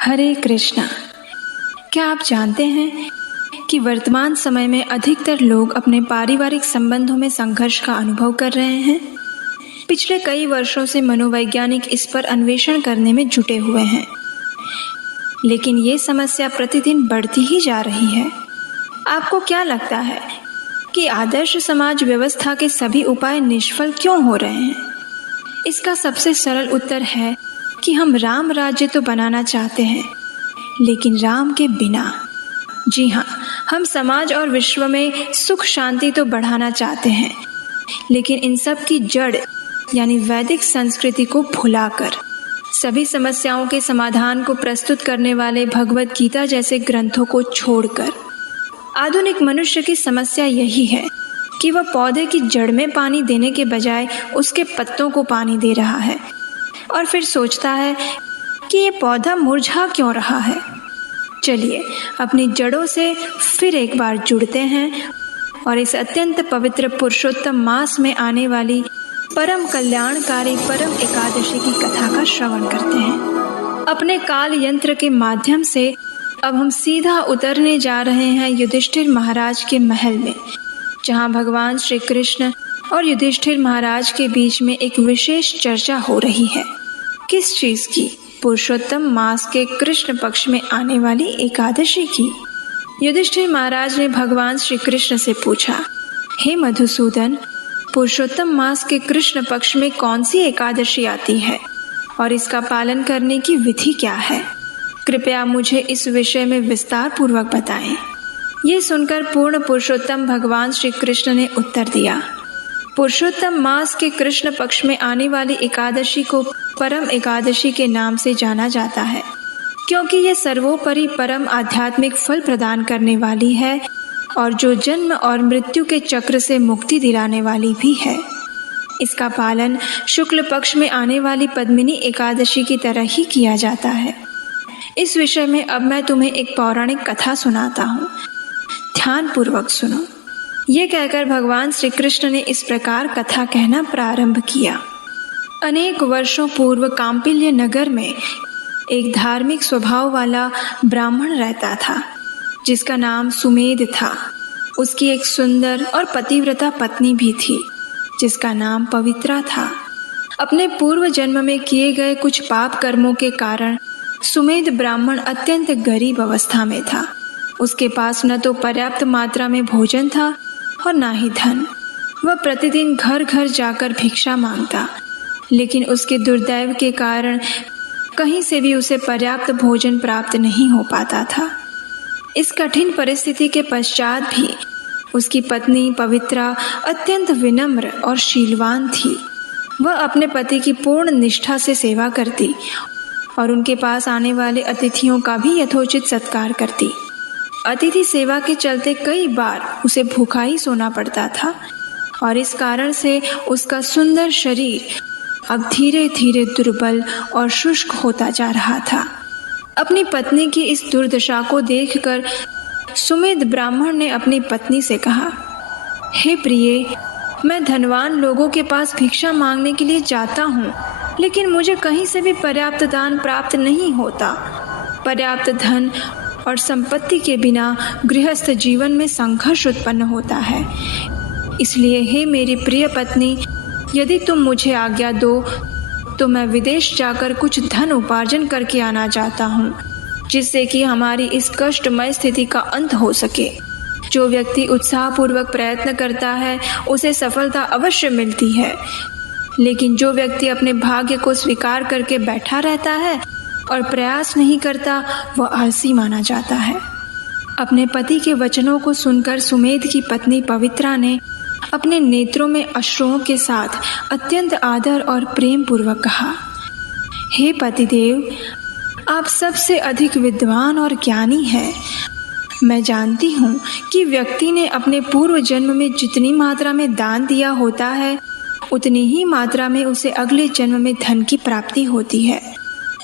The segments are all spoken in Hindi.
हरे कृष्णा। क्या आप जानते हैं कि वर्तमान समय में अधिकतर लोग अपने पारिवारिक संबंधों में संघर्ष का अनुभव कर रहे हैं। पिछले कई वर्षों से मनोवैज्ञानिक इस पर अन्वेषण करने में जुटे हुए हैं, लेकिन ये समस्या प्रतिदिन बढ़ती ही जा रही है। आपको क्या लगता है कि आदर्श समाज व्यवस्था के सभी उपाय निष्फल क्यों हो रहे हैं? इसका सबसे सरल उत्तर है कि हम राम राज्य तो बनाना चाहते हैं, लेकिन राम के बिना। जी हाँ, हम समाज और विश्व में सुख शांति तो बढ़ाना चाहते हैं, लेकिन इन सब की जड़ यानी वैदिक संस्कृति को भुलाकर सभी समस्याओं के समाधान को प्रस्तुत करने वाले भगवत गीता जैसे ग्रंथों को छोड़कर। आधुनिक मनुष्य की समस्या यही है कि वह पौधे की जड़ में पानी देने के बजाय उसके पत्तों को पानी दे रहा है और फिर सोचता है कि ये पौधा मुरझा क्यों रहा है। चलिए अपनी जड़ों से फिर एक बार जुड़ते हैं और इस अत्यंत पवित्र पुरुषोत्तम मास में आने वाली परम कल्याणकारी परम एकादशी की कथा का श्रवण करते हैं। अपने काल यंत्र के माध्यम से अब हम सीधा उतरने जा रहे हैं युधिष्ठिर महाराज के महल में, जहां भगवान श्री कृष्ण और युधिष्ठिर महाराज के बीच में एक विशेष चर्चा हो रही है। किस चीज की? पुरुषोत्तम मास के कृष्ण पक्ष में आने वाली एकादशी की। युधिष्ठिर महाराज ने भगवान श्री कृष्ण से पूछा, हे मधुसूदन, पुरुषोत्तम मास के कृष्ण पक्ष में कौन सी एकादशी आती है और इसका पालन करने की विधि क्या है? कृपया मुझे इस विषय में विस्तार पूर्वक बताएं। ये सुनकर पूर्ण पुरुषोत्तम भगवान श्री कृष्ण ने उत्तर दिया, पुरुषोत्तम मास के कृष्ण पक्ष में आने वाली एकादशी को परम एकादशी के नाम से जाना जाता है, क्योंकि ये सर्वोपरि परम आध्यात्मिक फल प्रदान करने वाली है और जो जन्म और मृत्यु के चक्र से मुक्ति दिलाने वाली भी है। इसका पालन शुक्ल पक्ष में आने वाली पद्मिनी एकादशी की तरह ही किया जाता है। इस विषय में अब मैं तुम्हें एक पौराणिक कथा सुनाता हूँ, ध्यान पूर्वक सुनो। ये कहकर भगवान श्री कृष्ण ने इस प्रकार कथा कहना प्रारंभ किया। अनेक वर्षों पूर्व कांपिल्य नगर में एक धार्मिक स्वभाव वाला ब्राह्मण रहता था, जिसका नाम सुमेध था। उसकी एक सुंदर और पतिव्रता पत्नी भी थी, जिसका नाम पवित्रा था। अपने पूर्व जन्म में किए गए कुछ पाप कर्मों के कारण सुमेध ब्राह्मण अत्यंत गरीब अवस्था में था। उसके पास न तो पर्याप्त मात्रा में भोजन था और न ही धन। वह प्रतिदिन घर घर जाकर भिक्षा मांगता, लेकिन उसके दुर्दैव के कारण कहीं से भी उसे पर्याप्त भोजन प्राप्त नहीं हो पाता था। इस कठिन परिस्थिति के पश्चात भी उसकी पत्नी पवित्रा अत्यंत विनम्र और शीलवान थी। वह अपने पति की पूर्ण निष्ठा से सेवा करती और उनके पास आने वाले अतिथियों का भी यथोचित सत्कार करती। अतिथि सेवा के चलते कई बार उसे भूखा ही सोना पड़ता था और इस कारण से उसका सुंदर शरीर अब धीरे धीरे दुर्बल और शुष्क होता जा रहा था। अपनी पत्नी की इस दुर्दशा को देखकर सुमेध ब्राह्मण ने अपनी पत्नी से कहा, हे प्रिये, मैं धनवान लोगों के पास भिक्षा मांगने के लिए जाता हूँ, लेकिन मुझे कहीं से भी पर्याप्त दान प्राप्त नहीं होता। पर्याप्त धन और संपत्ति के बिना गृहस्थ जीवन में संघर्ष उत्पन्न होता है। इसलिए हे मेरी प्रिय पत्नी, यदि तुम मुझे आज्ञा दो तो मैं विदेश जाकर कुछ धन उपार्जन करके आना चाहता हूँ, जिससे कि हमारी इस कष्टमय स्थिति का अंत हो सके। जो व्यक्ति उत्साहपूर्वक प्रयत्न करता है उसे सफलता अवश्य मिलती है, लेकिन जो व्यक्ति अपने भाग्य को स्वीकार करके बैठा रहता है और प्रयास नहीं करता, वह आलसी माना जाता है। अपने पति के वचनों को सुनकर सुमेध की पत्नी पवित्रा ने अपने नेत्रों में अश्रुओं के साथ अत्यंत आदर और प्रेम पूर्वक कहा, हे पतिदेव, आप सबसे अधिक विद्वान और ज्ञानी हैं। मैं जानती हूँ कि व्यक्ति ने अपने पूर्व जन्म में जितनी मात्रा में दान दिया होता है, उतनी ही मात्रा में उसे अगले जन्म में धन की प्राप्ति होती है,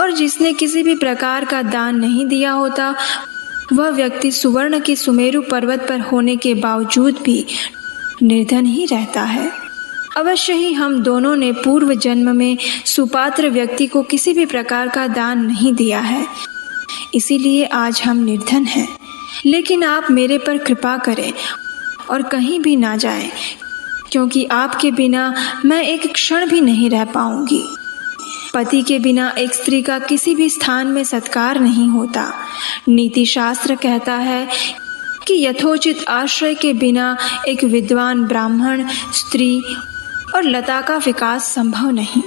और जिसने किसी भी प्रकार का दान नहीं दिया होता, वह व्यक्ति सुवर्ण के सुमेरु पर्वत पर होने के बावजूद भी निर्धन ही रहता है। अवश्य ही हम दोनों ने पूर्व जन्म में सुपात्र व्यक्ति को किसी भी प्रकार का दान नहीं दिया है, इसीलिए आज हम निर्धन हैं। लेकिन आप मेरे पर कृपा करें और कहीं भी ना जाएं, क्योंकि आपके बिना मैं एक क्षण भी नहीं रह पाऊंगी। पति के बिना एक स्त्री का किसी भी स्थान में सत्कार नहीं होता। नीति शास्त्र कहता है कि यथोचित आश्रय के बिना एक विद्वान ब्राह्मण, स्त्री और लता का विकास संभव नहीं।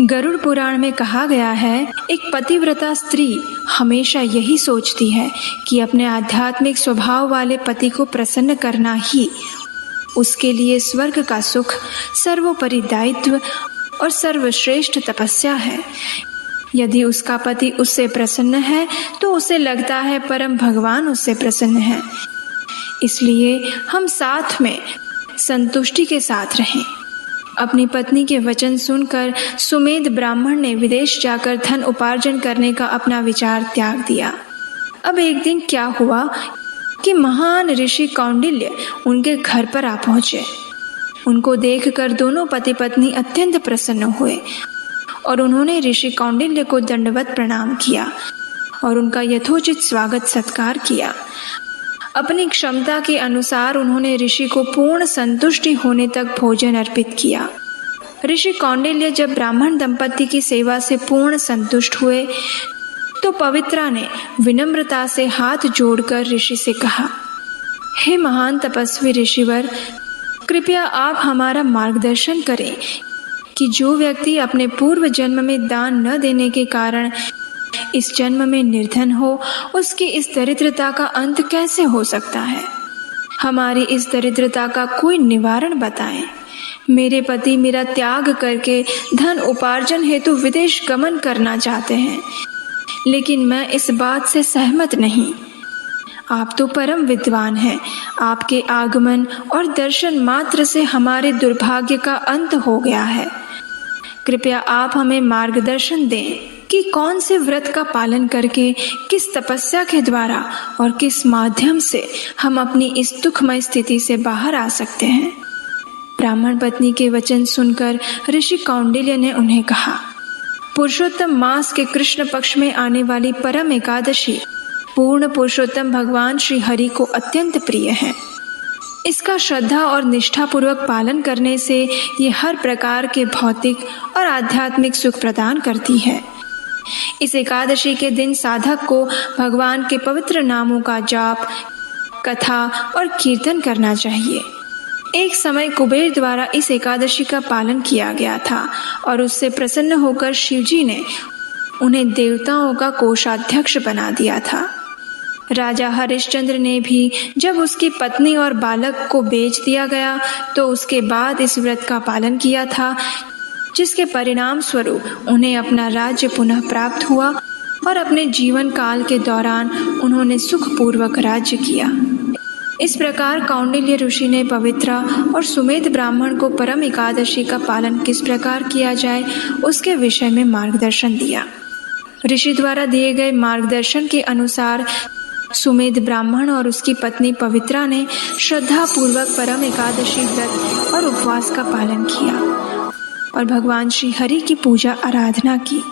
गरुड़ पुराण में कहा गया है, एक पतिव्रता स्त्री हमेशा यही सोचती है कि अपने आध्यात्मिक स्वभाव वाले पति को प्रसन्न करना ही उसके लिए स्वर्ग का सुख, सर्वोपरि दायित्व और सर्वश्रेष्ठ तपस्या है। यदि उसका पति उससे प्रसन्न है तो उसे लगता है परम भगवान उससे प्रसन्न है। इसलिए हम साथ में संतुष्टि के साथ रहें। अपनी पत्नी के वचन सुनकर सुमेध ब्राह्मण ने विदेश जाकर धन उपार्जन करने का अपना विचार त्याग दिया। अब एक दिन क्या हुआ कि महान ऋषि कौंडिल्य उनके घर पर आ पहुंचे। उनको देखकर दोनों पति पत्नी अत्यंत प्रसन्न हुए और उन्होंने ऋषि कौंडिल्य को दंडवत प्रणाम किया और उनका यथोचित स्वागत सत्कार किया। अपनी क्षमता के अनुसार उन्होंने ऋषि को पूर्ण संतुष्टि होने तक भोजन अर्पित किया। ऋषि कौंडिल्य जब ब्राह्मण दंपति की सेवा से पूर्ण संतुष्ट हुए तो पवित्रा ने विनम्रता से हाथ जोड़कर ऋषि से कहा, हे महान तपस्वी ऋषिवर, कृपया आप हमारा मार्गदर्शन करें कि जो व्यक्ति अपने पूर्व जन्म में दान न देने के कारण इस जन्म में निर्धन हो, उसकी इस दरिद्रता का अंत कैसे हो सकता है। हमारी इस दरिद्रता का कोई निवारण बताएं। मेरे पति मेरा त्याग करके धन उपार्जन हेतु विदेश गमन करना चाहते हैं, लेकिन मैं इस बात से सहमत नहीं। आप तो परम विद्वान हैं। आपके आगमन और दर्शन मात्र से हमारे दुर्भाग्य का अंत हो गया है। कृपया आप हमें मार्गदर्शन दें कि कौन से व्रत का पालन करके, किस तपस्या के द्वारा और किस माध्यम से हम अपनी इस दुखमय स्थिति से बाहर आ सकते हैं। ब्राह्मण पत्नी के वचन सुनकर ऋषि कौंडिल्य ने उन्हें कहा, पुरुषोत्तम मास के कृष्ण पक्ष में आने वाली परम एकादशी पूर्ण पुरुषोत्तम भगवान श्री हरि को अत्यंत प्रिय है। इसका श्रद्धा और निष्ठा पूर्वक पालन करने से ये हर प्रकार के भौतिक और आध्यात्मिक सुख प्रदान करती है। इस एकादशी के दिन साधक को भगवान के पवित्र नामों का जाप, कथा और कीर्तन करना चाहिए। एक समय कुबेर द्वारा इस एकादशी का पालन किया गया था और उससे प्रसन्न होकर शिवजी ने उन्हें देवताओं का कोषाध्यक्ष बना दिया था। राजा हरिश्चंद्र ने भी जब उसकी पत्नी और बालक को बेच दिया गया तो उसके बाद इस व्रत का पालन किया था, जिसके परिणाम स्वरूप उन्हें अपना राज्य पुनः प्राप्त हुआ और अपने जीवन काल के दौरान उन्होंने सुखपूर्वक राज्य किया। इस प्रकार कौंडिल्य ऋषि ने पवित्रा और सुमेध ब्राह्मण को परम एकादशी का पालन किस प्रकार किया जाए उसके विषय में मार्गदर्शन दिया। ऋषि द्वारा दिए गए मार्गदर्शन के अनुसार सुमेध ब्राह्मण और उसकी पत्नी पवित्रा ने श्रद्धा पूर्वक परम एकादशी व्रत और उपवास का पालन किया और भगवान श्री हरि की पूजा आराधना की।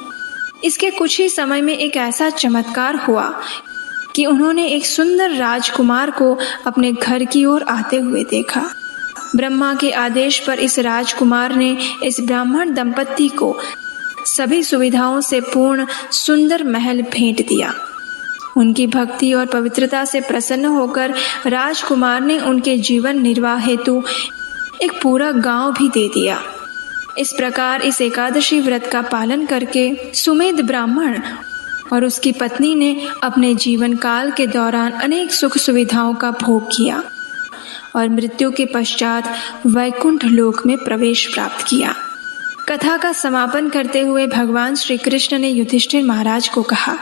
इसके कुछ ही समय में एक ऐसा चमत्कार हुआ कि उन्होंने एक सुंदर राजकुमार को अपने घर की ओर आते हुए देखा। ब्रह्मा के आदेश पर इस राजकुमार ने इस ब्राह्मण दंपत्ति को सभी सुविधाओं से पूर्ण सुंदर महल भेंट दिया। उनकी भक्ति और पवित्रता से प्रसन्न होकर राजकुमार ने उनके जीवन निर्वाह हेतु एक पूरा गांव भी दे दिया। इस प्रकार इस एकादशी व्रत का पालन करके सुमेध ब्राह्मण और उसकी पत्नी ने अपने जीवन काल के दौरान अनेक सुख सुविधाओं का भोग किया और मृत्यु के पश्चात वैकुंठ लोक में प्रवेश प्राप्त किया। कथा का समापन करते हुए भगवान श्री कृष्ण ने युधिष्ठिर महाराज को कहा,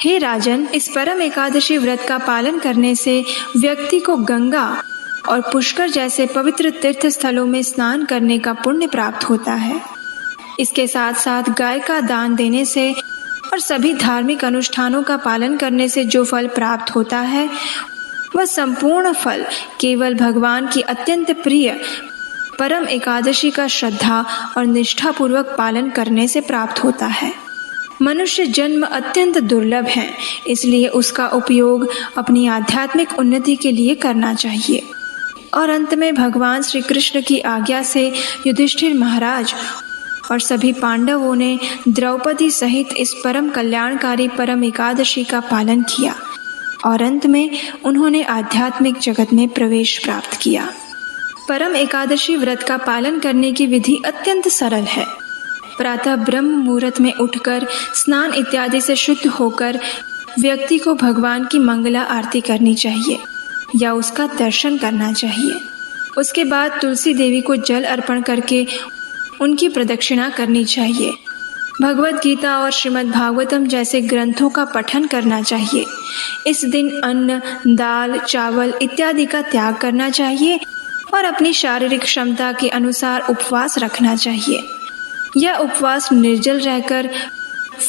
हे राजन, इस परम एकादशी व्रत का पालन करने से व्यक्ति को गंगा और पुष्कर जैसे पवित्र तीर्थ स्थलों में स्नान करने का पुण्य प्राप्त होता है। इसके साथ साथ गाय का दान देने से और सभी धार्मिक अनुष्ठानों का पालन करने से जो फल प्राप्त होता है वह संपूर्ण फल केवल भगवान की अत्यंत प्रिय परम एकादशी का श्रद्धा और निष्ठा पूर्वक पालन करने से प्राप्त होता है। मनुष्य जन्म अत्यंत दुर्लभ है, इसलिए उसका उपयोग अपनी आध्यात्मिक उन्नति के लिए करना चाहिए। और अंत में भगवान श्री कृष्ण की आज्ञा से युधिष्ठिर महाराज और सभी पांडवों ने द्रौपदी सहित इस परम कल्याणकारी परम एकादशी का पालन किया और अंत में उन्होंने आध्यात्मिक जगत में प्रवेश प्राप्त किया। परम एकादशी व्रत का पालन करने की विधि अत्यंत सरल है। प्रातः ब्रह्म मुहूर्त में उठकर स्नान इत्यादि से शुद्ध होकर व्यक्ति को भगवान की मंगला आरती करनी चाहिए या उसका दर्शन करना चाहिए। उसके बाद तुलसी देवी को जल अर्पण करके उनकी प्रदक्षिणा करनी चाहिए। भगवत गीता और श्रीमद् भागवतम जैसे ग्रंथों का पठन करना चाहिए। इस दिन अन्न, दाल, चावल इत्यादि का त्याग करना चाहिए और अपनी शारीरिक क्षमता के अनुसार उपवास रखना चाहिए। यह उपवास निर्जल रहकर,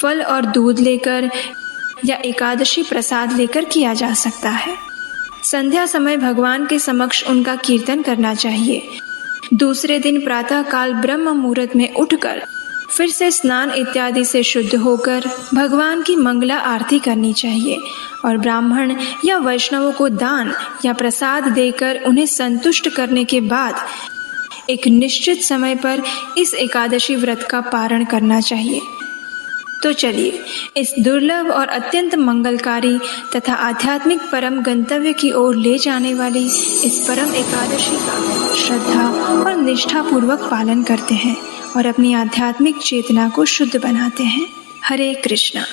फल और दूध लेकर या एकादशी प्रसाद लेकर किया जा सकता है। संध्या समय भगवान के समक्ष उनका कीर्तन करना चाहिए। दूसरे दिन प्रातः काल ब्रह्म मुहूर्त में उठकर फिर से स्नान इत्यादि से शुद्ध होकर भगवान की मंगला आरती करनी चाहिए और ब्राह्मण या वैष्णवों को दान या प्रसाद देकर उन्हें संतुष्ट करने के बाद एक निश्चित समय पर इस एकादशी व्रत का पारण करना चाहिए। तो चलिए, इस दुर्लभ और अत्यंत मंगलकारी तथा आध्यात्मिक परम गंतव्य की ओर ले जाने वाली इस परम एकादशी का श्रद्धा और निष्ठा पूर्वक पालन करते हैं और अपनी आध्यात्मिक चेतना को शुद्ध बनाते हैं। हरे कृष्णा।